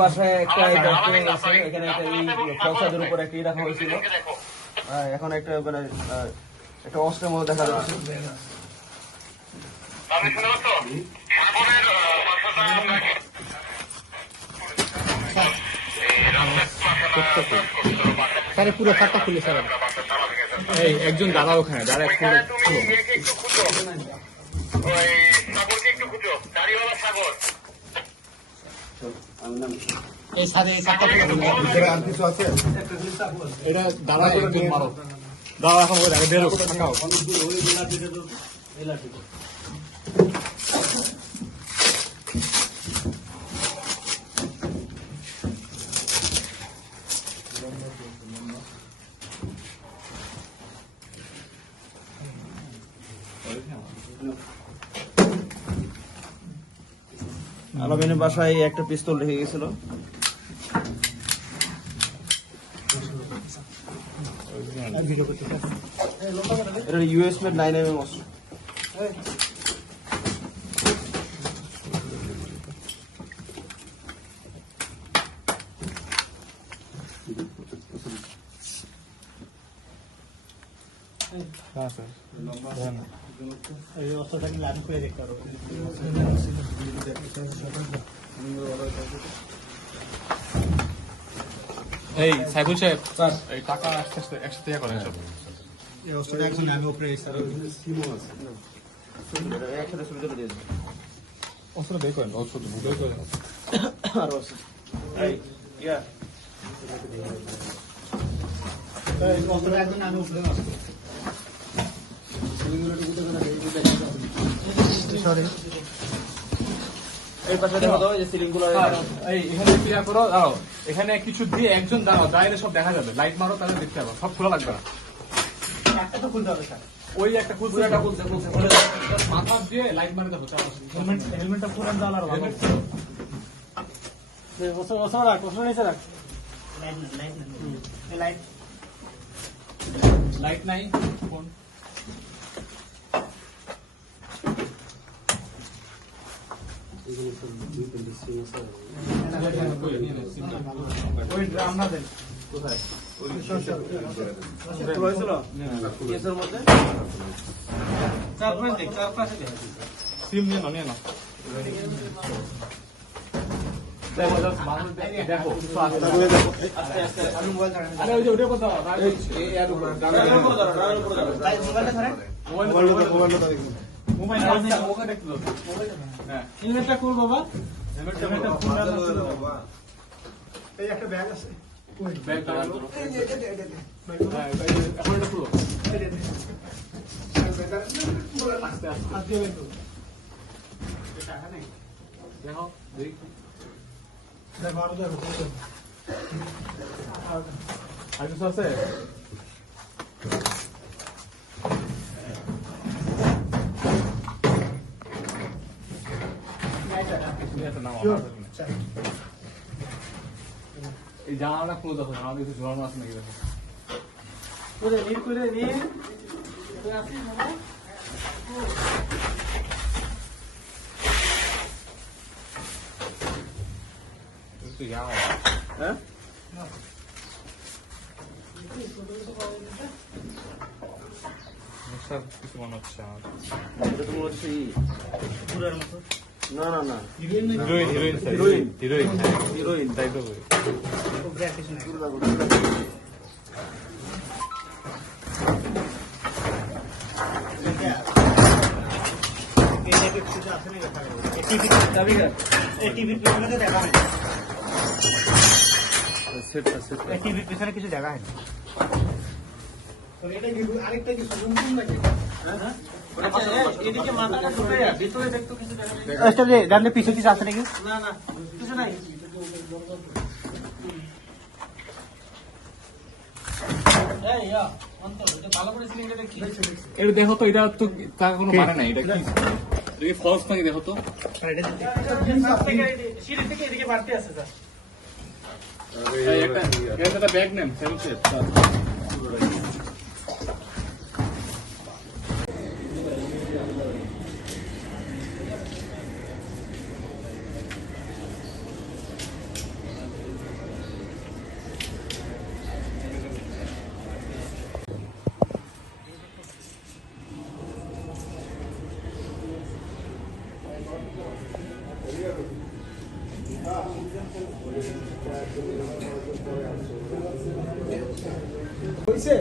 বাসায় একটা আছে, এখানে একটা এই ফলসাদের উপর একটা রাখা হয়েছিল। এখন একটা মানে একটা অস্ত্রের মতো দেখা যাচ্ছে। স্যার পুরো খাতা খুলে স্যার। এই একজন দাঁড়া ওখানে দাঁড়া একটু এই সারে এই খাতা খুলে আর কিছু আছে এটা দাঁড়া একজন মারো দাঁড়া এখন ওই বেরো থাকাও আলামিনের বাসায় একটা পিস্তল রেখে গেছিল। এটা ইউএস মেড 9mm অস্ত্র। এই অস্ত্রটাকে লাইন করে দেখতে পারো। এই সাইফুল সাহেব স্যার এই টাকা একসাথে করেন সব এই অস্ত্রটা একজন লাইন উপরে স্যার একসাথে সুবিধা দিয়ে দিন। অস্ত্র বের করেন অস্ত্র বের করেন আর আছে এই ইয়া এই অস্ত্রটা একজন লাইন উপরে অস্ত্র সরি এই পাশে দেখো তো এই সিলিংগুলো এই এখানে ক্লিয়ার করো দাঁড়াও এখানে কিছু দিয়ে একজন দাঁড়াও বাইরে সব দেখা যাবে লাইট মারো তাহলে দেখতে পাবো সব খোলা লাগবে না একটা তো খুলতে হবে স্যার ওই একটা খুলছে এটা খুলছে মাথা দিয়ে লাইট মারে দেবো হেলমেটটা পুরান দাও আর ভালো ওসব রাখ ওসব নিচে রাখ লাইট নাই কোন ওই ড্রাম না দেন কোথায় ওই হয়েছিল কেসের মধ্যে চার পাশে সিম নিয়ে না দেখো আস্তে আস্তে আমি মোবাইল ছাড়েন। আরে ওই যে ওটা কথা এই এর উপর ডানের উপর ধরো মোবাইলটা ধরে মোবাইল ওকে দেখতে দাও হ্যাঁ হেলমেটটা কোন বাবা হেলমেটটা কোন বাবা এই একটা ব্যাগ আছে ওই ব্যাগ দাও এই যে হ্যাঁ এখন এটা খুলো আস্তে আস্তে দেখো দেখো আরো দেখো আর কিছু আছে এই জানালা ক্লোজ আছে আমাদের কিছু ঝোলানো আছে নাকি দেখো হ্যাঁ কিছু মনে হচ্ছে আমার এটা তো মনে হচ্ছে পুরার মতো না না না হিরোইন তাই তো টিভির পিছনে কিছু দেখা হয় আরেকটা কি এদিকে মাথাটা ঢুকে ভিতরে দেখতো কিছু দেখা জানলে পিছু কিছু আছে নাকি না না কিছু নাই এটা দেখো তো এটা তো টাকা কোনো মানে নাই এটা কি ফলস নাকি দেখো তো সিঁড়ি থেকে এদিকে বাড়তে আছে স্যার একটা ব্যাগ নেন হয়েছে